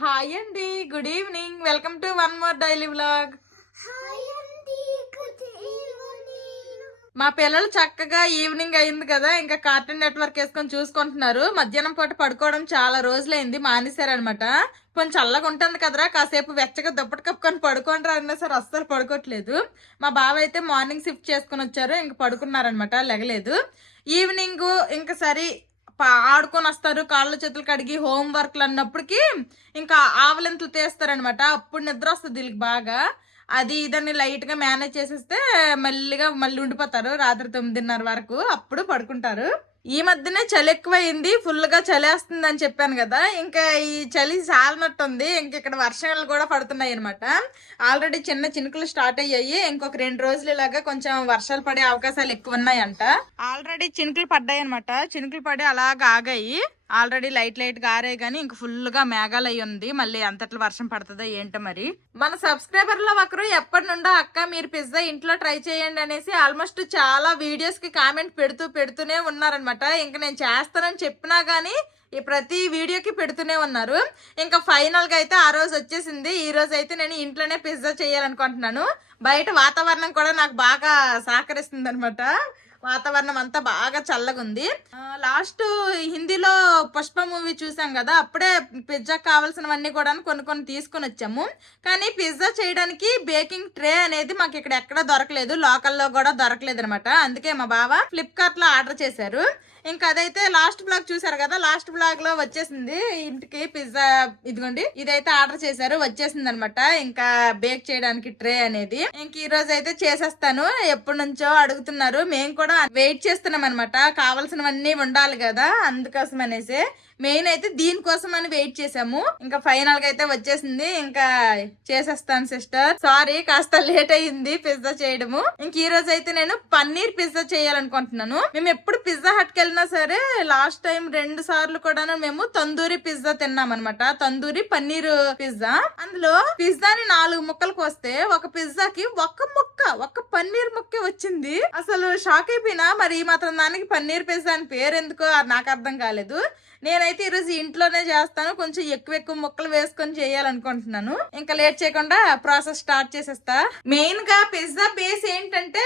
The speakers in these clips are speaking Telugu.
హాయ్ అండి, good evening. Welcome to one more daily vlog. మా పిల్లలు చక్కగా ఈవినింగ్ అయింది కదా, ఇంకా కార్టూన్ నెట్వర్క్ వేసుకొని చూసుకుంటున్నారు. మధ్యాహ్నం పూట పడుకోవడం చాలా రోజులైంది, మానేశారనమాట. కొంచెం చల్లగా ఉంటుంది కదరా, కాసేపు వెచ్చగా దుప్పటి కప్పుకొని పడుకుంటారు అన్నా సరే అస్సలు పడుకోవట్లేదు. మా బావ అయితే మార్నింగ్ షిఫ్ట్ చేసుకుని వచ్చారు, ఇంక పడుకున్నారనమాట, లెగలేదు. ఈవినింగ్ ఇంకా సరే ఆడుకొని వస్తారు, కాళ్ళ చేతులు కడిగి హోంవర్క్లు అన్నప్పటికీ ఇంకా ఆవలింతలు తీస్తారనమాట. అప్పుడు నిద్ర వస్తుంది వీళ్ళకి బాగా. అది ఇదని లైట్ గా మేనేజ్ చేసేస్తే మళ్ళీ ఉండిపోతారు రాత్రి 9:30 వరకు, అప్పుడు పడుకుంటారు. ఈ మధ్యనే చలి ఎక్కువైంది, ఫుల్ గా చలేస్తుంది అని చెప్పాను కదా. ఇంకా ఈ చలి చాలనట్టుంది, ఇంక ఇక్కడ వర్షాలు కూడా పడుతున్నాయి అనమాట. ఆల్రెడీ చిన్న చినుకులు స్టార్ట్ అయ్యాయి, ఇంకొక 2 రోజులు ఇలాగా కొంచెం వర్షాలు పడే అవకాశాలు ఎక్కువ ఉన్నాయంట. ఆల్రెడీ చినుకులు పడ్డాయి అనమాట, చినుకులు పడి అలాగా ఆగాయి. ఆల్రెడీ లైట్ గా ఆరాయి, కానీ ఇంక ఫుల్ గా మేఘాలు అయి ఉంది. మళ్ళీ అంతట్లో వర్షం పడుతుందో ఏంటో మరి. మన సబ్స్క్రైబర్ లో ఒకరు ఎప్పటి నుండో అక్క మీరు పిజ్జా ఇంట్లో ట్రై చేయండి అనేసి ఆల్మోస్ట్ చాలా వీడియోస్ కి కామెంట్ పెడుతూనే ఉన్నారనమాట. ఇంకా నేను చేస్తానని చెప్పినా గానీ ఈ ప్రతి వీడియోకి పెడుతూనే ఉన్నారు. ఇంకా ఫైనల్ గా అయితే ఆ రోజు వచ్చేసింది. ఈ రోజు అయితే నేను ఇంట్లోనే పిజ్జా చేయాలనుకుంటున్నాను. బయట వాతావరణం కూడా నాకు బాగా సహకరిస్తుంది అనమాట. వాతావరణం అంతా బాగా చల్లగా ఉంది. లాస్ట్ హిందీలో పుష్ప మూవీ చూసాం కదా, అప్పుడే పిజ్జా కావాల్సినవన్నీ కూడా కొన్ని తీసుకొని వచ్చాము. కానీ పిజ్జా చేయడానికి బేకింగ్ ట్రే అనేది మాకు ఇక్కడ ఎక్కడ దొరకలేదు, లోకల్లో కూడా దొరకలేదు అనమాట. అందుకే మా బావ ఫ్లిప్కార్ట్ లో ఆర్డర్ చేశారు. ఇంకా అదైతే లాస్ట్ బ్లాగ్ చూసారు కదా, లాస్ట్ బ్లాగ్ లో వచ్చేసింది ఇంటికి పిజ్జా. ఇదిగోండి, ఇదైతే ఆర్డర్ చేశారు, వచ్చేసింది అనమాట. ఇంకా బేక్ చేయడానికి ట్రే అనేది ఇంక ఈ రోజు అయితే చేసేస్తాను. ఎప్పటి నుంచో అడుగుతున్నారు, మేము కూడా వెయిట్ చేస్తున్నాం అనమాట. కావాల్సినవన్నీ ఉండాలి కదా, అందుకోసం అనేసి మెయిన్ అయితే దీనికోసం అని వెయిట్ చేసాము. ఇంకా ఫైనల్ గా అయితే వచ్చేసింది, ఇంకా చేసేస్తాను సిస్టర్. సారీ కాస్త లేట్ అయింది పిజ్జా చేయడము. ఇంక ఈ రోజు అయితే నేను పన్నీర్ పిజ్జా చేయాలనుకుంటున్నాను. మేము ఎప్పుడు పిజ్జా హట్ కి వెళ్ళినా సరే లాస్ట్ టైం 2 సార్లు కూడా మేము తందూరి పిజ్జా తిన్నాం అనమాట. తందూరి పన్నీర్ పిజ్జా. అందులో పిజ్జాని 4 ముక్కలు కోస్తే ఒక పిజ్జాకి ఒక్క పన్నీర్ ముక్కే వచ్చింది. అసలు షాక్ అయిపోయినా. మరి ఈ మాత్రం దానికి పన్నీర్ పిజ్జా అని పేరు ఎందుకో నాకు అర్థం కాలేదు. నేనైతే ఈరోజు ఇంట్లోనే చేస్తాను, కొంచెం ఎక్కువ ముక్కలు వేసుకొని చేయాలనుకుంటున్నాను. ఇంకా లేట్ చేయకుండా ప్రాసెస్ స్టార్ట్ చేసేస్తా. మెయిన్ గా పిజ్జా బేస్ ఏంటంటే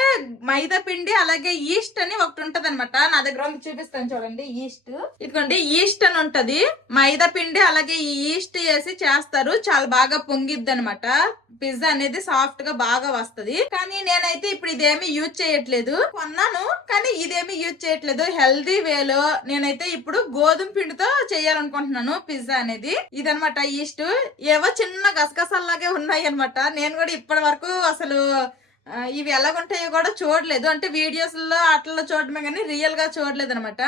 మైదా పిండి, అలాగే ఈస్ట్ అని ఒకటి ఉంటది అనమాట. నా దగ్గర చూపిస్తాను చూడండి, ఈస్ట్. ఇదిగోండి, ఈస్ట్ అని ఉంటది. మైదా పిండి అలాగే ఈ ఈస్ట్ వేసి చేస్తారు, చాలా బాగా పొంగిద్ది అనమాట. పిజ్జా అనేది సాఫ్ట్ గా బాగా వస్తది. కానీ నేనైతే ఇప్పుడు ఇదేమి యూజ్ చేయట్లేదు, కొన్నాను కానీ ఇదేమి యూజ్ చేయట్లేదు. హెల్దీ వేలో నేనైతే ఇప్పుడు గోధుమ పిండితో చేయాలనుకుంటున్నాను పిజ్జా అనేది. ఇదనమాట ఈస్ట్. ఏవో చిన్న గసగసాలాగే ఉన్నాయి అనమాట. నేను కూడా ఇప్పటి వరకు అసలు ఇవి ఎలాగుంటాయో కూడా చూడలేదు, అంటే వీడియోస్ లో అట్లా చూడడమే కానీ రియల్ గా చూడలేదు అనమాట.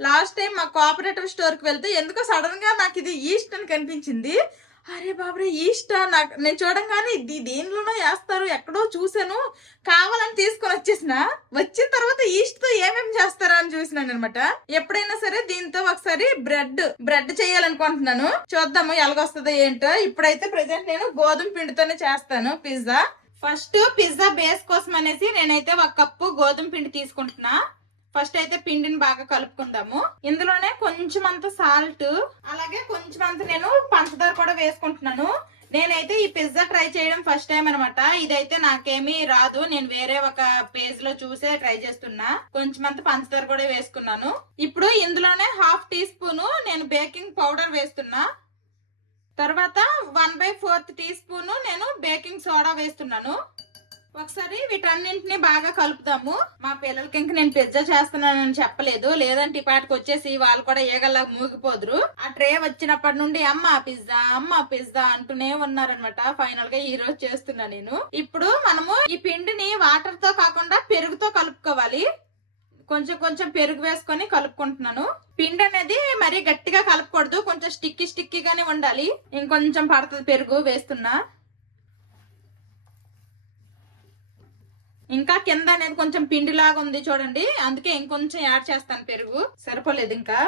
లాస్ట్ టైం మా కోఆపరేటివ్ స్టోర్ కి వెళ్తే ఎందుకో సడన్ గా నాకు ఇది ఈస్ట్ అని కనిపించింది. అరే బాబరే, ఈస్టా? నాకు నేను చూడంగానే దేనిలోనో వేస్తారు, ఎక్కడో చూసాను, కావాలని తీసుకొని వచ్చిన తర్వాత ఈస్ట్ తో ఏమేమి చేస్తారా అని చూసినాను అనమాట. ఎప్పుడైనా సరే దీంతో ఒకసారి బ్రెడ్ చేయాలనుకుంటున్నాను, చూద్దాము ఎలాగొస్తుందో ఏంటో. ఇప్పుడైతే ప్రెసెంట్ నేను గోధుమ పిండితోనే చేస్తాను పిజ్జా. ఫస్ట్ పిజ్జా బేస్ కోసం అనేసి నేనైతే 1 కప్పు గోధుమ పిండి తీసుకుంటున్నా. ఫస్ట్ అయితే పిండిని బాగా కలుపుకుందాము. ఇందులోనే కొంచెం అంత సాల్ట్, అలాగే కొంచెం అంత నేను పంచదార కూడా వేసుకుంటున్నాను. నేనైతే ఈ పిజ్జా ట్రై చేయడం ఫస్ట్ టైం అనమాట. ఇదైతే నాకేమీ రాదు, నేను వేరే ఒక పేజ్ లో చూసే ట్రై చేస్తున్నా. కొంచెం అంత పంచదార కూడా వేసుకున్నాను. ఇప్పుడు ఇందులోనే 1/2 టీ స్పూన్ నేను బేకింగ్ పౌడర్ వేస్తున్నా. తర్వాత 1/4 టీ స్పూన్ నేను బేకింగ్ సోడా వేస్తున్నాను. ఒకసారి వీటన్నింటినీ బాగా కలుపుదాము. మా పిల్లలకి ఇంక నేను పిజ్జా చేస్తున్నానని చెప్పలేదు, లేదంటే ఈ పాటికి వచ్చేసి వాళ్ళు కూడా ఏగల్లా మూగిపోదురు. ఆ ట్రే వచ్చినప్పటి నుండి అమ్మ పిజ్జా అంటూనే ఉన్నారనమాట. ఫైనల్ గా ఈ రోజు చేస్తున్నా నేను. ఇప్పుడు మనము ఈ పిండిని వాటర్ తో కాకుండా పెరుగుతో కలుపుకోవాలి. కొంచెం పెరుగు వేసుకొని కలుపుకుంటున్నాను. పిండి అనేది మరీ గట్టిగా కలపకూడదు, కొంచెం స్టిక్కీగానే ఉండాలి. ఇంకొంచెం పడుతుంది పెరుగు వేస్తున్నా. ఇంకా కింద అనేది కొంచెం పిండిలాగా ఉంది చూడండి, అందుకే ఇంకొంచెం యాడ్ చేస్తాను పెరుగు. సరిపోలేదు ఇంకా.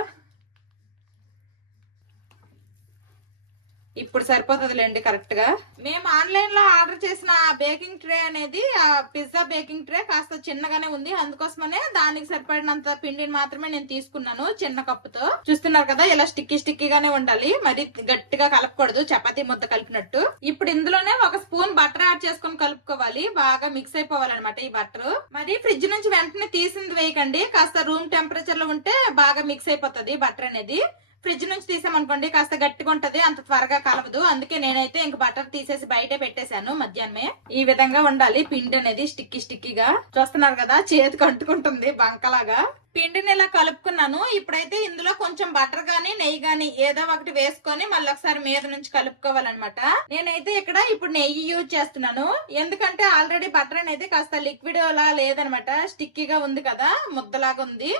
ఇప్పుడు సరిపోతుందిలేండి కరెక్ట్ గా. మేము ఆన్లైన్ లో ఆర్డర్ చేసిన బేకింగ్ ట్రే అనేది ఆ పిజ్జా బేకింగ్ ట్రే కాస్త చిన్నగానే ఉంది, అందుకోసమనే దానికి సరిపడినంత పిండిని మాత్రమే నేను తీసుకున్నాను చిన్న కప్పుతో. చూస్తున్నారు కదా ఇలా స్టిక్కీగానే ఉండాలి, మరి గట్టిగా కలపకూడదు, చపాతీ ముద్ద కలిపినట్టు. ఇప్పుడు ఇందులోనే ఒక స్పూన్ బటర్ యాడ్ చేసుకుని కలుపుకోవాలి, బాగా మిక్స్ అయిపోవాలన్నమాట ఈ బటర్. మరి ఫ్రిడ్జ్ నుంచి వెంటనే తీసింది వేయకండి, కాస్త రూమ్ టెంపరేచర్ లో ఉంటే బాగా మిక్స్ అయిపోతుంది బటర్ అనేది. ఫ్రిడ్జ్ నుంచి తీసామనుకోండి కాస్త గట్టిగా ఉంటది, అంత త్వరగా కలవదు. అందుకే నేనైతే ఇంక బటర్ తీసేసి బయటే పెట్టేశాను మధ్యాహ్నమే. ఈ విధంగా ఉండాలి పిండి అనేది స్టిక్కీగా. చూస్తున్నారు కదా చేతికి అంటుకుంటుంది బంకలాగా. పిండిని ఇలా కలుపుకున్నాను. ఇప్పుడైతే ఇందులో కొంచెం బటర్ గానీ నెయ్యి గానీ ఏదో ఒకటి వేసుకొని మళ్ళీ ఒకసారి మీద నుంచి కలుపుకోవాలన్నమాట. నేనైతే ఇక్కడ ఇప్పుడు నెయ్యి యూజ్ చేస్తున్నాను, ఎందుకంటే ఆల్రెడీ బటర్ అనేది కాస్త లిక్విడ్ లా లేదనమాట, స్టిక్కీగా ఉంది కదా, ముద్దలాగా ఉంది.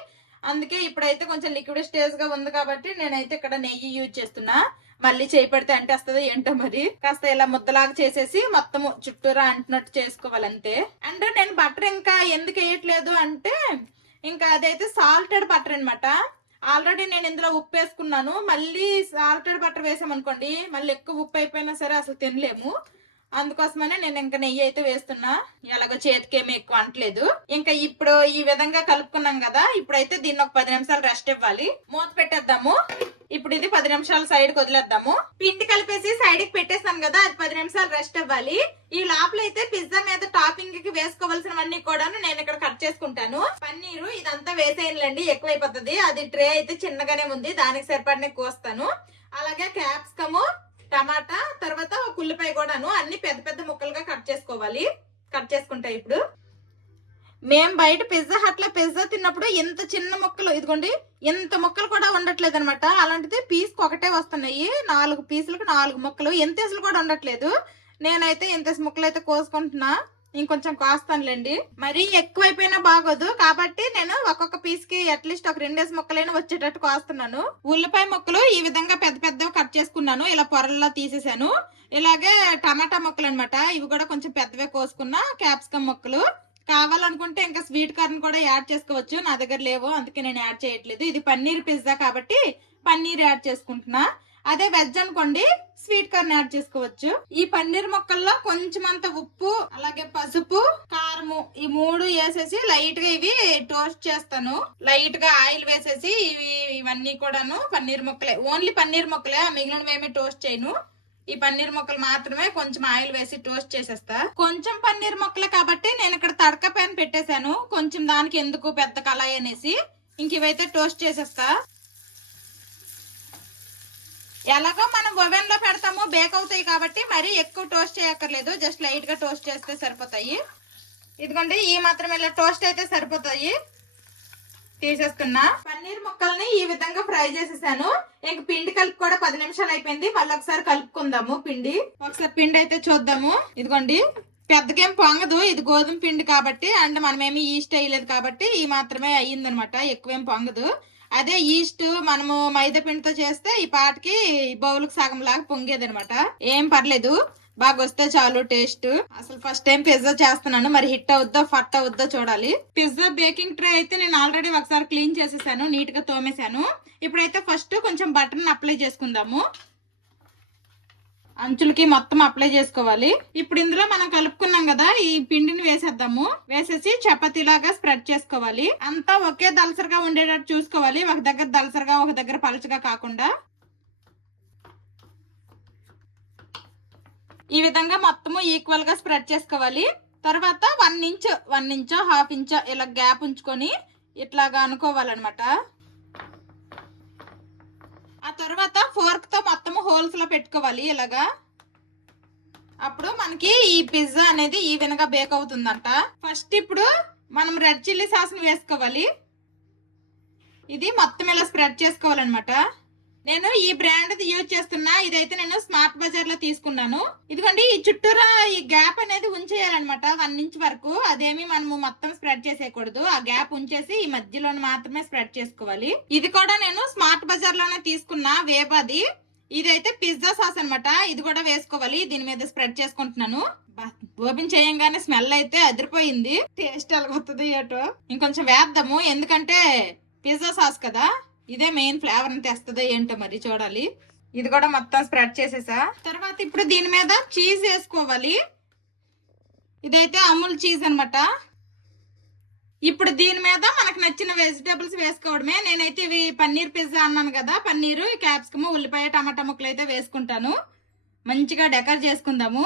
అందుకే ఇప్పుడైతే కొంచెం లిక్విడ్ స్టేజ్ గా ఉంది కాబట్టి నేనైతే ఇక్కడ నెయ్యి యూజ్ చేస్తున్నా. మళ్ళీ చేయి పడితే అంటే వస్తుంది ఏంటో మరి. కాస్త ఇలా ముద్దలాగా చేసేసి మొత్తము చుట్టూరా అంటున్నట్టు చేసుకోవాలంతే. అండ్ నేను బటర్ ఇంకా ఎందుకు వేయట్లేదు అంటే, ఇంకా అదైతే సాల్టెడ్ బటర్ అనమాట. ఆల్రెడీ నేను ఇందులో ఉప్పు వేసుకున్నాను, మళ్ళీ సాల్టెడ్ బటర్ వేసామనుకోండి మళ్ళీ ఎక్కువ ఉప్పు అయిపోయినా సరే అసలు తినలేము. అందుకోసమనే నేను ఇంకా నెయ్యి అయితే వేస్తున్నా, ఎలాగో చేతికేమీ ఎక్కువ అంటలేదు. ఇంకా ఇప్పుడు ఈ విధంగా కలుపుకున్నాం కదా, ఇప్పుడైతే దీన్ని ఒక 10 నిమిషాలు రెస్ట్ ఇవ్వాలి. మూత పెట్టేద్దాము. ఇప్పుడు ఇది 10 నిమిషాలు సైడ్ కి వదిలేద్దాము. పిండి కలిపేసి సైడ్ కి పెట్టేస్తాం కదా, అది 10 నిమిషాలు రెస్ట్ ఇవ్వాలి. ఈ లోపల అయితే పిజ్జా మీద టాపింగ్ కి వేసుకోవాల్సినవన్నీ కూడా నేను ఇక్కడ కట్ చేసుకుంటాను. పన్నీరు ఇదంతా వేసేయండి, ఎక్కువైపోతుంది. అది ట్రే అయితే చిన్నగానే ఉంది, దానికి సరిపడిన కోస్తాను. అలాగే క్యాప్సికము, టమాటా, తర్వాత ఒక ఉల్లిపాయ కూడాను అన్ని పెద్ద పెద్ద ముక్కలుగా కట్ చేసుకోవాలి. కట్ చేసుకుంటా ఇప్పుడు. మేము బయట పిజ్జా హట్ లో పిజ్జా తిన్నప్పుడు ఇంత చిన్న ముక్కలు, ఇదిగోండి ఇంత ముక్కలు కూడా ఉండట్లేదు అనమాట. అలాంటిది పీస్కి ఒకటే వస్తున్నాయి, 4 పీసులకు 4 ముక్కలు, ఎంతేసులు కూడా ఉండట్లేదు. నేనైతే ఎంతేసి ముక్కలు అయితే కోసుకుంటున్నా, ఇంకొంచెం కోస్తానులేండి. మరీ ఎక్కువైపోయినా బాగోదు కాబట్టి నేను ఒక్కొక్క పీస్ కి అట్లీస్ట్ ఒక 2 ముక్కలైనా వచ్చేటట్టు కోస్తున్నాను. ఉల్లిపాయ ముక్కలు ఈ విధంగా పెద్ద పెద్దగా కట్ చేసుకున్నాను, ఇలా పొరల్లో తీసేసాను. ఇలాగే టమాటా ముక్కలు అనమాట, ఇవి కూడా కొంచెం పెద్దవే కోసుకున్నా. క్యాప్సికమ్ ముక్కలు కావాలనుకుంటే ఇంకా స్వీట్ కార్న్ కూడా యాడ్ చేసుకోవచ్చు, నా దగ్గర లేవు అందుకే నేను యాడ్ చేయట్లేదు. ఇది పన్నీర్ పిజ్జా కాబట్టి పన్నీర్ యాడ్ చేసుకుంటున్నా. అదే వెజ్ అనుకోండి స్వీట్ కార్న్ యాడ్ చేసుకోవచ్చు. ఈ పన్నీర్ ముక్కల్లో కొంచెం అంత ఉప్పు, అలాగే పసుపు, కారము, ఈ 3 వేసేసి లైట్ గా ఇవి టోస్ట్ చేస్తాను. లైట్ గా ఆయిల్ వేసేసి ఇవన్నీ కూడాను పన్నీర్ ముక్కలే, ఓన్లీ పన్నీర్ ముక్కలే, మిగిలినవేమీ టోస్ట్ చేయను. ఈ పన్నీర్ ముక్కలు మాత్రమే కొంచెం ఆయిల్ వేసి టోస్ట్ చేసేస్తా. కొంచెం పన్నీర్ ముక్కలే కాబట్టి నేను ఇక్కడ తడక ప్యాన్ పెట్టేశాను, కొంచెం దానికి ఎందుకు పెద్ద కళాయి అనేసి. ఇంక ఇవైతే టోస్ట్ చేసేస్తా. ఎలాగో మనం ఓవెన్ లో పెడతాము, బేక్ అవుతాయి కాబట్టి మరి ఎక్కువ టోస్ట్ చేయక్కర్లేదు, జస్ట్ లైట్ గా టోస్ట్ చేస్తే సరిపోతాయి. ఇదిగోండి ఈ మాత్రం ఇలా టోస్ట్ అయితే సరిపోతాయి. తీసేస్తున్నా. పన్నీర్ ముక్కల్ని ఈ విధంగా ఫ్రై చేసేసాను. ఇంక పిండి కలిపి కూడా 10 నిమిషాలు అయిపోయింది, మళ్ళీ ఒకసారి కలుపుకుందాము పిండి. ఒకసారి పిండి అయితే చూద్దాము. ఇదిగోండి పెద్దగేం పొంగదు, ఇది గోధుమ పిండి కాబట్టి, అండ్ మనమేమి ఈస్ట్ వేయలేదు కాబట్టి ఈ మాత్రమే అయ్యిందనమాట, ఎక్కువేం పొంగదు. అదే ఈస్ట్ మనము మైదా పిండితో చేస్తే ఈ పాటికి బౌల్కి సగం లాగా పొంగేది అనమాట. ఏం పర్లేదు, బాగా వస్తే చాలు టేస్ట్. అసలు ఫస్ట్ టైం పిజ్జా చేస్తున్నాను, మరి హిట్ అవుద్దో ఫట్ అవుద్దో చూడాలి. పిజ్జా బేకింగ్ ట్రే అయితే నేను ఆల్రెడీ ఒకసారి క్లీన్ చేసేసాను, నీట్ గా తోమేశాను. ఇప్పుడైతే ఫస్ట్ కొంచెం బటర్ అప్లై చేసుకుందాము. అంచులకి మొత్తం అప్లై చేసుకోవాలి. ఇప్పుడు ఇందులో మనం కలుపుకున్నాం కదా ఈ పిండిని వేసేద్దాము. వేసేసి చపాతీలాగా స్ప్రెడ్ చేసుకోవాలి. అంతా ఒకే దలసరిగా ఉండేటట్టు చూసుకోవాలి, ఒక దగ్గర దలసరిగా ఒక దగ్గర పలచగా కాకుండా. ఈ విధంగా మొత్తము ఈక్వల్ గా స్ప్రెడ్ చేసుకోవాలి. తర్వాత 1 ఇంచ్ 1.5 ఇంచ్ ఇలా గ్యాప్ ఉంచుకొని ఇట్లాగా అనుకోవాలన్నమాట. ఆ తర్వాత ఫోర్క్ తో మొత్తము హోల్స్ లో పెట్టుకోవాలి ఇలాగా. అప్పుడు మనకి ఈ పిజ్జా అనేది ఈవెన్ గా బేక్ అవుతుందంట. ఫస్ట్ ఇప్పుడు మనం రెడ్ చిల్లీ సాస్ ని వేసుకోవాలి. ఇది మొత్తం ఇలా స్ప్రెడ్ చేసుకోవాలన్నమాట. నేను ఈ బ్రాండ్ యూజ్ చేస్తున్నా, ఇదైతే నేను స్మార్ట్ బజార్ లో తీసుకున్నాను. ఇదిగోండి ఈ చుట్టూరా ఈ గ్యాప్ అనేది ఉంచేయాలన్నమాట 1 ఇంచ్ వరకు. అదేమి మనము మొత్తం స్ప్రెడ్ చేసేయకూడదు, ఆ గ్యాప్ ఉంచేసి ఈ మధ్యలో మాత్రమే స్ప్రెడ్ చేసుకోవాలి. ఇది కూడా నేను స్మార్ట్ బజార్ లోనే తీసుకున్నా, వేబాది. ఇదైతే పిజ్జా సాస్ అనమాట, ఇది కూడా వేసుకోవాలి. దీని మీద స్ప్రెడ్ చేసుకుంటున్నాను. ఓపెన్ చేయంగానే స్మెల్ అయితే అదిరిపోయింది, టేస్ట్ ఎలాగొస్తుంది ఏటో. ఇంకొంచెం వేద్దాము, ఎందుకంటే పిజ్జా సాస్ కదా, ఇదే మెయిన్ ఫ్లేవర్ అని తెస్తుందో ఏంటో మరి చూడాలి. ఇది కూడా మొత్తం స్ప్రెడ్ చేసేసా. తర్వాత ఇప్పుడు దీని మీద చీజ్ వేసుకోవాలి. ఇదైతే అమూల్ చీజ్ అనమాట. ఇప్పుడు దీని మీద మనకు నచ్చిన వెజిటేబుల్స్ వేసుకోవడమే. నేనైతే ఇవి పన్నీర్ పిజ్జా అన్నాను కదా, పన్నీరు, క్యాప్సికమ్, ఉల్లిపాయ, టమాటా ముక్కలు అయితే వేసుకుంటాను. మంచిగా డెకర్ చేసుకుందాము.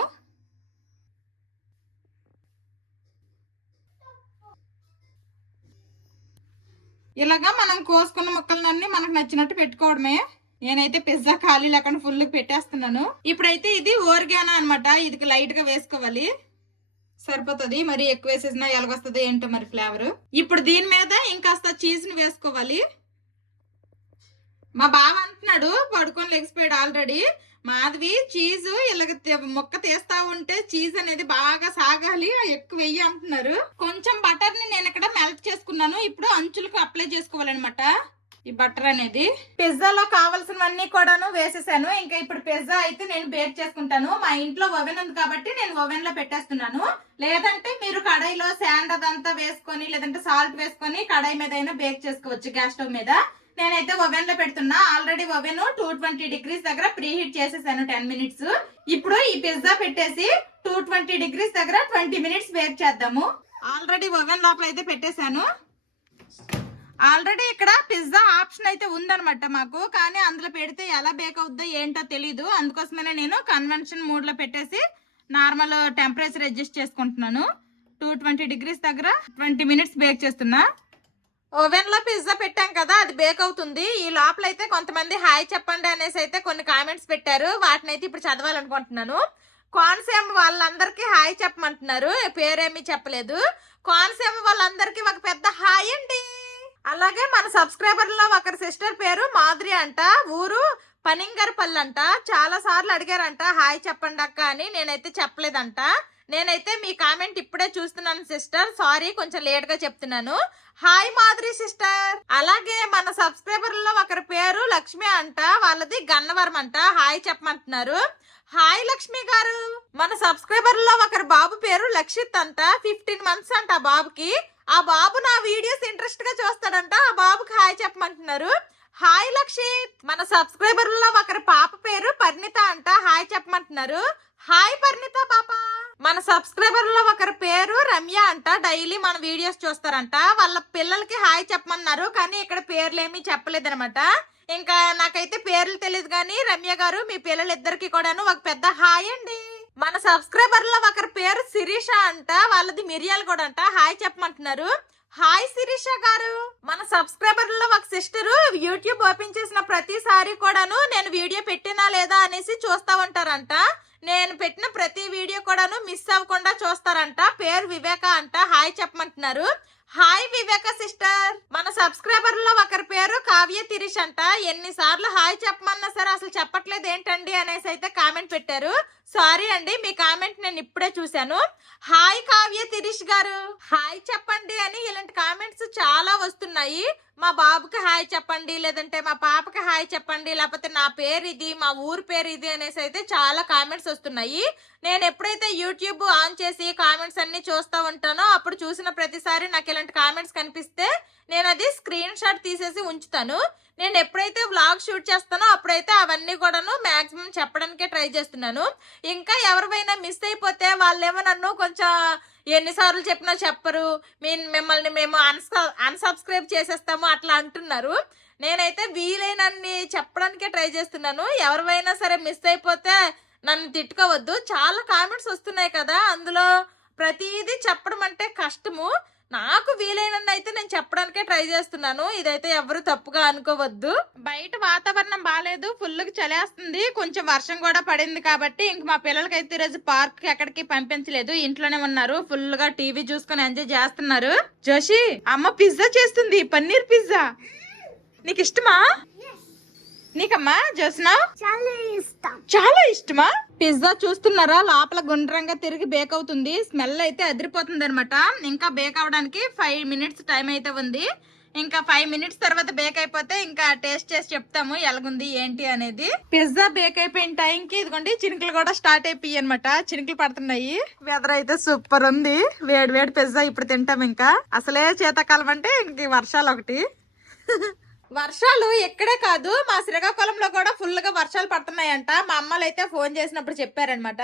ఇలాగా మనం కోసుకున్న ముక్కలన్నీ మనకు నచ్చినట్టు పెట్టుకోవడమే. నేనైతే పిజ్జా ఖాళీ లేకుండా ఫుల్ పెట్టేస్తున్నాను. ఇప్పుడైతే ఇది ఓరిగానో అనమాట. ఇది లైట్ గా వేసుకోవాలి, సరిపోతుంది. మరి ఎక్కువ వేసేసినా ఎలాగొస్తుంది ఏంటో మరి ఫ్లేవర్. ఇప్పుడు దీని మీద ఇంకాస్త చీజ్ ని వేసుకోవాలి. మా బావ అంటున్నాడు, పడుకొని లెగిసిపోయాడు ఆల్రెడీ. మాధవి చీజ్ ఇలాగ ముక్క తీస్తా ఉంటే చీజ్ అనేది బాగా సాగాలి, ఎక్కువ వెయ్యి అంటున్నారు. కొంచెం బటర్ ని నేను ఇక్కడ మెల్ట్ చేసుకున్నాను. ఇప్పుడు అంచులకు అప్లై చేసుకోవాలన్నమాట ఈ బటర్ అనేది. పిజ్జాలో కావాల్సినవన్నీ కూడాను వేసేసాను. ఇంకా ఇప్పుడు పిజ్జా అయితే నేను బేక్ చేసుకుంటాను. మా ఇంట్లో ఓవెన్ ఉంది కాబట్టి నేను ఓవెన్ లో పెట్టేస్తున్నాను. లేదంటే మీరు కడాయిలో శాండ్ అదంతా వేసుకొని లేదంటే సాల్ట్ వేసుకొని కడాయి మీద అయినా బేక్ చేసుకోవచ్చు, గ్యాస్ స్టవ్ మీద. నేనైతే ఓవెన్ లో పెడుతున్నా. ఆల్రెడీ ఓవెన్ 220 డిగ్రీస్ దగ్గర ప్రీ హీట్ చేసేసాను 10 మినిట్స్. ఇప్పుడు ఈ పిజ్జా పెట్టేసి 220 డిగ్రీస్ దగ్గర 20 మినిట్స్ బేక్ చేద్దాము. ఆల్రెడీ ఓవెన్ లోపల అయితే పెట్టేశాను. ఆల్రెడీ ఇక్కడ పిజ్జా ఆప్షన్ అయితే ఉందన్నమాట మాకు, కానీ అందులో పెడితే ఎలా బేక్ అవుద్దో ఏంటో తెలీదు. అందుకోసమే నేను కన్వెన్షన్ మోడ్ లో పెట్టేసి నార్మల్ టెంపరేచర్ అడ్జస్ట్ చేసుకుంటున్నాను. 220 డిగ్రీస్ దగ్గర 20 మినిట్స్ బేక్ చేస్తున్నా. ఓవెన్ లో పిజ్జా పెట్టాం కదా, అది బేక్ అవుతుంది. ఈ లోపల అయితే కొంతమంది హాయ్ చెప్పండి అనేసి అయితే కొన్ని కామెంట్స్ పెట్టారు. వాటిని అయితే ఇప్పుడు చదవాలనుకుంటున్నాను. కోనసీమ వాళ్ళందరికీ హాయ్ చెప్పమంటున్నారు, పేరేమీ చెప్పలేదు. కోనసీమ వాళ్ళందరికీ ఒక పెద్ద హాయ్ అండి. అలాగే మన సబ్స్క్రైబర్ లో ఒకరి సిస్టర్ పేరు మాధురి అంట, ఊరు పనింగరపల్లి అంట. చాలా సార్లు అడిగారంట హాయ్ చెప్పండి అక్క అని, నేనైతే చెప్పలేదంట. నేనైతే మీ కామెంట్ ఇప్పుడే చూస్తున్నాను సిస్టర్, సారీ కొంచెం లేట్ గా చెప్తున్నాను. Hi Madhuri sister. అలాగే మన సబ్స్క్రైబర్ లో ఒకరి పేరు లక్ష్మి అంట, వాళ్ళది గన్నవరం అంట, హాయ్ చెప్పమంటున్నారు. హాయ్ లక్ష్మి గారు. మన సబ్స్క్రైబర్ లో ఒకరి బాబు పేరు లక్షిత్ అంట, 15 మంత్స్ అంట ఆ బాబుకి. ఆ బాబు నా వీడియోస్ ఇంట్రెస్ట్ గా చూస్తాడంట, ఆ బాబుకి హాయ్ చెప్పమంటున్నారు. హాయ్ లక్షిత్. మన సబ్స్క్రైబర్ లో ఒకరి పాప పేరు పరిణిత అంట, హాయ్ చెప్పమంటున్నారు. హాయ్ పరిణిత పాప. మన సబ్స్క్రైబర్ లో ఒకరి పేరు రమ్య అంట, డైలీ మన వీడియోస్ చూస్తారంట. వాళ్ళ పిల్లలకి హాయ్ చెప్పమన్నారు, కానీ ఇక్కడ పేర్లు ఏమీ చెప్పలేదన్నమాట. ఇంకా నాకైతే పేర్లు తెలియదు, కానీ రమ్య గారు మీ పిల్లలిద్దరికి కూడాను ఒక పెద్ద హాయ్ అండి. మన సబ్స్క్రైబర్ లో ఒకరి పేరు శిరీష అంట, వాళ్ళది మిరియాలు కూడా అంట, హాయ్ చెప్పమంటున్నారు. హాయ్ శిరీష గారు. మన సబ్స్క్రైబర్ లో ఒక సిస్టర్ యూట్యూబ్ ఓపెన్ చేసిన ప్రతిసారి కూడాను నేను వీడియో పెట్టినా లేదా అనేసి చూస్తా ఉంటారంట. నేను పెట్టిన ప్రతి వీడియో కూడాను మిస్ అవ్వకుండా చూస్తారంట. పేరు వివేక అంట, హాయ్ చెప్పమంటున్నారు. హాయ్ వివేక సిస్టర్. మన సబ్స్క్రైబర్ లో ఒకరి పేరు కావ్య తిరిష్ అంట, ఎన్నిసార్లు హాయ్ చెప్పమన్నా సరే అసలు చెప్పట్లేదు ఏంటండి అనేసి అయితే కామెంట్ పెట్టారు. సారీ అండి, మీ కామెంట్ నేను ఇప్పుడే చూశాను. హాయ్ కావ్య తిరిష్ గారు, హాయ్ చెప్పండి అని ఇలాంటి కామెంట్స్ చాలా వస్తున్నాయి. మా బాబుకి హాయ్ చెప్పండి, లేదంటే మా పాపకి హాయ్ చెప్పండి, లేకపోతే నా పేరు ఇది, మా ఊరు పేరు ఇది అనేసి అయితే చాలా కామెంట్స్ వస్తున్నాయి. నేను ఎప్పుడైతే యూట్యూబ్ ఆన్ చేసి కామెంట్స్ అన్ని చూస్తూ ఉంటానో అప్పుడు చూసిన ప్రతిసారి నాకు ఇలాంటి కామెంట్స్ కనిపిస్తే నేను అది స్క్రీన్ షాట్ తీసేసి ఉంచుతాను. నేను ఎప్పుడైతే వ్లాగ్ షూట్ చేస్తానో అప్పుడైతే అవన్నీ కూడాను మాక్సిమం చెప్పడానికే ట్రై చేస్తున్నాను. ఇంకా ఎవరివైనా మిస్ అయిపోతే వాళ్ళేమో నన్ను కొంచెం ఎన్నిసార్లు చెప్పినా చెప్పరు, మిమ్మల్ని మేము అన్సబ్స్క్రైబ్ చేసేస్తాము అట్లా అంటున్నారు. నేనైతే వీలైనన్ని చెప్పడానికే ట్రై చేస్తున్నాను. ఎవరివైనా సరే మిస్ అయిపోతే నన్ను తిట్టుకోవద్దు. చాలా కామెంట్స్ వస్తున్నాయి కదా, అందులో ప్రతిదీ చెప్పడం అంటే కష్టము. నాకు వీలైనన్ని అయితే నేను చెప్పడానికే ట్రై చేస్తున్నాను. ఇదైతే ఎవరు తప్పుగా అనుకోవద్దు. బయట వాతావరణం బాగాలేదు, ఫుల్గా చలేస్తుంది, కొంచెం వర్షం కూడా పడింది కాబట్టి ఇంక మా పిల్లలకైతే ఈరోజు పార్క్ ఎక్కడికి పంపించలేదు, ఇంట్లోనే ఉన్నారు. ఫుల్ గా టీవీ చూసుకుని ఎంజాయ్ చేస్తున్నారు. జోషి అమ్మ పిజ్జా చేస్తుంది, పన్నీర్ పిజ్జా. నీకు ఇష్టమా? నీకమ్మా జోస్నా చాలా ఇష్టమా? పిజ్జా చూస్తున్నారా, లోపల గుండ్రంగా తిరిగి బేక్ అవుతుంది. స్మెల్ అయితే అదిరిపోతుంది అనమాట. ఇంకా బేక్ అవడానికి 5 మినిట్స్ టైం అయితే ఉంది. ఇంకా 5 మినిట్స్ తర్వాత బేక్ అయిపోతే ఇంకా టేస్ట్ చేసి చెప్తాము ఎలాగుంది ఏంటి అనేది. పిజ్జా బేక్ అయిపోయిన టైంకి ఇదిగోండి చినుకులు కూడా స్టార్ట్ అయిపోయి అనమాట, చినుకులు పడుతున్నాయి. వెదర్ అయితే సూపర్ ఉంది. వేడి వేడి పిజ్జా ఇప్పుడు తింటాం. ఇంకా అసలే శీతాకాలం అంటే ఇంక వర్షాలు ఒకటి. వర్షాలు ఎక్కడే కాదు మా శ్రీకాకుళంలో కూడా ఫుల్ గా వర్షాలు పడుతున్నాయంట. మా అమ్మలు అయితే ఫోన్ చేసినప్పుడు చెప్పారనమాట.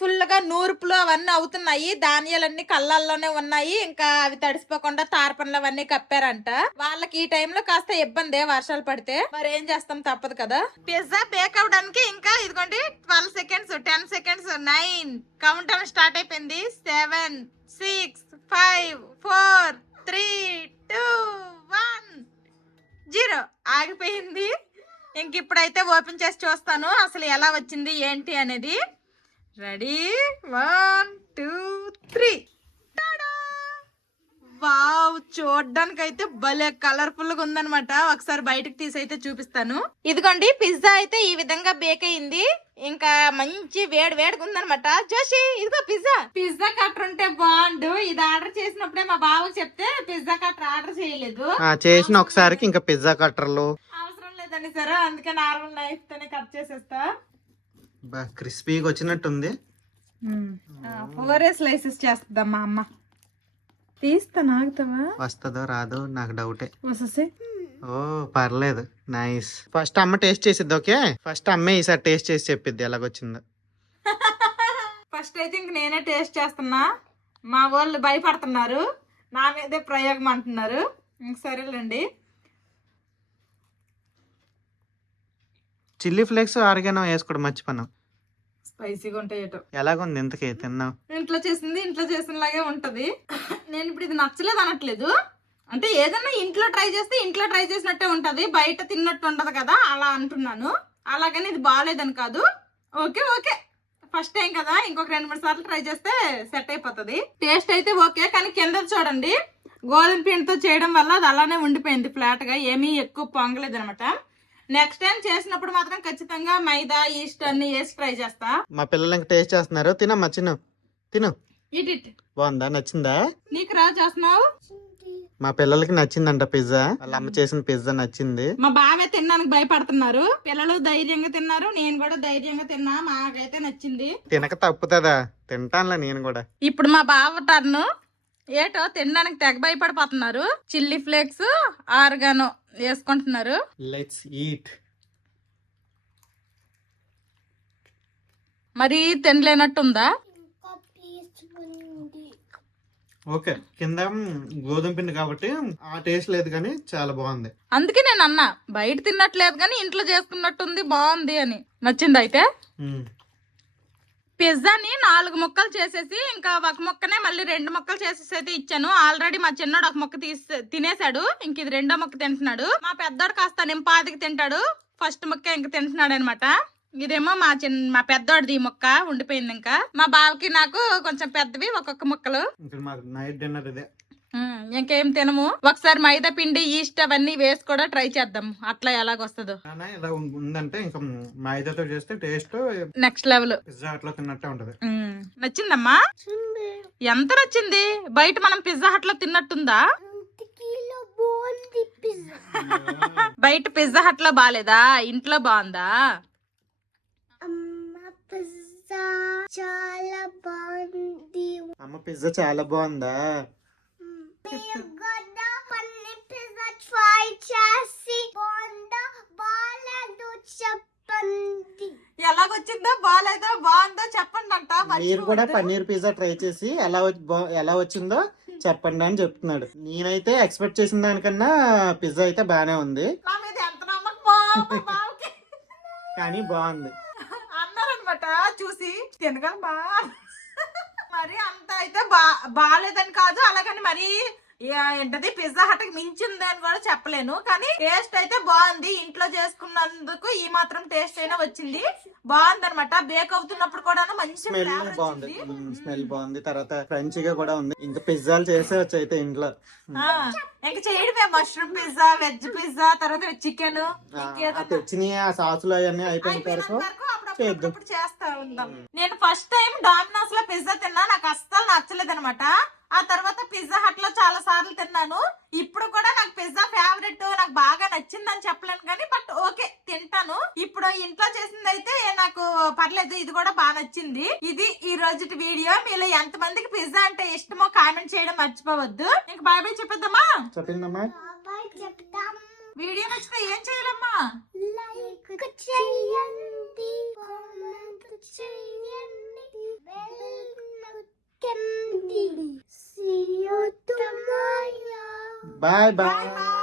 ఫుల్ గా నూర్పులు అవన్నీ అవుతున్నాయి, ధాన్యాలన్నీ కళ్ళల్లోనే ఉన్నాయి, ఇంకా అవి తడిసిపోకుండా తారపన్లు అవన్నీ కప్పారంట. వాళ్ళకి ఈ టైంలో కాస్త ఇబ్బంది వర్షాలు పడితే, మరి ఏం చేస్తాం, తప్పదు కదా. పిజ్జా బేక్ అవడానికి ఇంకా ఇదిగోండి 12 seconds, 10 seconds, 9 count down start అయిపోయింది. 7 6 5 4 3 2 1 0 ఆగిపోయింది. ఇంక ఇప్పుడైతే ఓపెన్ చేసి చూస్తాను అసలు ఎలా వచ్చింది ఏంటి అనేది. రెడీ 1 2 3. వావ్, చూడడానికి అయితే భలే కలర్ఫుల్ గా ఉందనమాట. ఒకసారి బయటకు తీసి అయితే చూపిస్తాను. ఇదిగోండి పిజ్జా అయితే ఈ విధంగా బేక్ అయింది. ఇంకా మంచి వేడి వేడిగా ఉందనమాట. జోషి ఇదిగో పిజ్జా కట్టర్ ఉంటే బాగుండు. ఇది ఆర్డర్ చేసినప్పుడే మా బావకు చెప్తే పిజ్జా కట్టర్ ఆర్డర్ చేయలేదు. చేసిన ఒకసారికి ఇంకా పిజ్జా కట్టర్లు అవసరం లేదని సరే, అందుకే నార్మల్ నైఫ్ తోనే కట్ చేసేస్తా. క్రిస్పీగా వచ్చినట్టుంది. 4 స్లైసెస్ చేస్తుందా మా అమ్మ. తీస్తాను, ఆగుతావా? వస్తుందో రాదో నాకు డౌటే. వస్తే ఓ పర్లేదు, నైస్. ఫస్ట్ అమ్మ టేస్ట్ చేసిద్ది. ఓకే, ఫస్ట్ అమ్మే ఈసారి టేస్ట్ చేసి చెప్పిద్ది ఎలాగొచ్చిందో. ఫస్ట్ అయితే ఇంక నేనే టేస్ట్ చేస్తున్నా. మా వాళ్ళు భయపడుతున్నారు, నా మీదే ప్రయోగం అంటున్నారు. ఇంక సరేలేండి. చిల్లీ ఫ్లేక్స్ ఆరిగానో వేసుకోవడం మర్చిపోయాను. స్పైసీగా ఉంటాయి. ఎలాగుంది ఇంతకీ తిన్నావు? ఇంట్లో చేసినలాగే ఉంటది. నేను ఇప్పుడు ఇది నచ్చలేదు అనట్లేదు, అంటే ఏదన్నా ఇంట్లో ట్రై చేస్తే ఇంట్లో ట్రై చేసినట్టే ఉంటది, బయట తిన్నట్టు ఉండదు కదా, అలా అంటున్నాను. అలాగని ఇది బాగాలేదని కాదు. ఓకే ఓకే, ఫస్ట్ టైం కదా, ఇంకొక 2-3 సార్లు ట్రై చేస్తే సెట్ అయిపోతుంది. టేస్ట్ అయితే ఓకే, కానీ కింద చూడండి గోధుమ పిండితో చేయడం వల్ల అది అలానే ఉండిపోయింది ఫ్లాట్ గా, ఏమీ ఎక్కువ పొంగలేదు అనమాట. నెక్స్ట్ టైం చేసినప్పుడు మాత్రం ఖచ్చితంగా మైదా ఈస్ట్ అన్ని వేసి ట్రై చేస్తా. మా పిల్లలు ఇంకా టేస్ట్ చేస్తున్నారు. తినమ్మా, తిను. ఇట్ బాగుందా, నచ్చిందా? నీకు రా చేస్తున్నావు. మా పిల్లలకి నచ్చిందంట పిజ్జా, వాళ్ళ అమ్మ చేసిన పిజ్జా నచ్చింది. మా బావే తినడానికి భయపడుతున్నారు, పిల్లలు ధైర్యంగా తిన్నారు, నేను కూడా ధైర్యంగా తిన్నా, మాకైతే నచ్చింది. తినక తప్పుతుందా, తింటానులే నేను కూడా. ఇప్పుడు మా బావ టర్ను. ఏటో తినడానికి తెగ భయపడిపోతున్నారు. చిల్లీ ఫ్లేక్స్ ఆర్గానో వేసుకుంటున్నారు. Let's eat. మరి తినలేనట్టుందా? ఓకే, కింద గోధుమ పిండి కాబట్టి ఆ టేస్ట్ లేదు, కానీ చాలా బాగుంది. అందుకే నేను అన్నా బయట తిన్నట్లేదు కానీ ఇంట్లో చేసుకున్నట్టుంది, బాగుంది అని. నచ్చింది అయితే. పిజ్జాని 4 ముక్కలు చేసేసి ఇంకా ఒక ముక్కనే మళ్ళీ 2 ముక్కలు చేసేసి అయితే ఇచ్చాను. ఆల్రెడీ మా చిన్నోడు ఒక ముక్క తినేసాడు, ఇంక ఇది 2వ ముక్క తింటున్నాడు. మా పెద్దోడు కాస్త నింపాదికి తింటాడు, ఫస్ట్ ముక్క ఇంక తింటున్నాడు అనమాట. ఇదేమో మా పెద్దోడిది ఈ ముక్క ఉండిపోయింది. ఇంకా మా బావకి నాకు కొంచెం పెద్దవి ఒక్కొక్క ముక్కలు. నైట్ డిన్నర్ ఇదే. ఇంకేం తినము. ఒకసారి మైదా పిండి ఈస్ట్ అవన్నీ వేసి కూడా ట్రై చేద్దాం, అట్లా ఎలాగొస్తుందో. ఇలా ఉందంటే ఇంకా మైదాతో చేస్తే taste next level. Pizza Hut లో తిన్నట్టే ఉంటది. నచ్చిందమ్మా? ఎంత నచ్చింది? బయట మనం పిజ్జా హట్ లో తిన్నట్టుందా? బయట పిజ్జా హట్ లో బాగాలేదా, ఇంట్లో బాగుందా? అమ్మ పిజ్జా చాలా బాగుందా? ఎలాగొచ్చిందో బాగాలేదో బాగుందో చెప్పండి అంట. మీరు కూడా పన్నీర్ పిజ్జా ట్రై చేసి ఎలా వచ్చిందో చెప్పండి అని చెప్తున్నాడు. నేనైతే ఎక్స్పెక్ట్ చేసిన దానికన్నా పిజ్జా అయితే బానే ఉంది, కానీ బాగుంది అన్నారనమాట. చూసి తినగలమా, మరి అంత అయితే బాగాలేదని కాదు, అలాగని మరి ఏంటది పిజ్జా హట్ మించింది అని కూడా చెప్పలేను, కానీ టేస్ట్ అయితే బాగుంది. ఇంట్లో చేసుకున్నందుకు ఈ మాత్రం టేస్ట్ అయినా వచ్చింది, బాగుంది అనమాట. బేక్ అవుతున్నప్పుడు కూడా మంచి స్మెల్ బాగుంది, స్మెల్ బాగుంది, తర్వాత క్రంచీగా కూడా ఉంది. ఇంకా పిజ్జాలు చేసేవచ్చు అయితే ఇంట్లో. ఇంకా చేయడమే, మష్రూమ్ పిజ్జా, వెజ్ పిజ్జా, తర్వాత చికెన్ తెచ్చినాయి ఆ సాసులు అవన్నీ అయిపోయిన వరకు చేస్తా ఉందాం. నేను ఫస్ట్ టైం డామినోస్ లో పిజ్జా తిన్నా, నాకు అస్సలు నచ్చలేదు అనమాట. ఆ తర్వాత పిజ్జా హట్ లో చాలా సార్లు తిన్నాను. ఇప్పుడు కూడా నాకు పిజ్జా ఫేవరెట్, నాకు బాగా నచ్చిందని చెప్పలేను కానీ బట్ ఓకే తింటాను. ఇప్పుడు ఇంట్లో చేసింది అయితే నాకు పర్లేదు, ఇది కూడా బాగా నచ్చింది. ఇది ఈ రోజు వీడియో. మీలో ఎంత మందికి పిజ్జా అంటే ఇష్టమో కామెంట్ చేయడం మర్చిపోవద్దు. ఇంక బాయ్ బాయ్ చెప్పేద్దామా? వీడియో నచ్చితే ఏం చేయాలమ్మా? లైక్ చేయండి, కామెంట్ చేయండి, బెల్ నొక్కండి. See you tomorrow. Bye bye bye. Bye.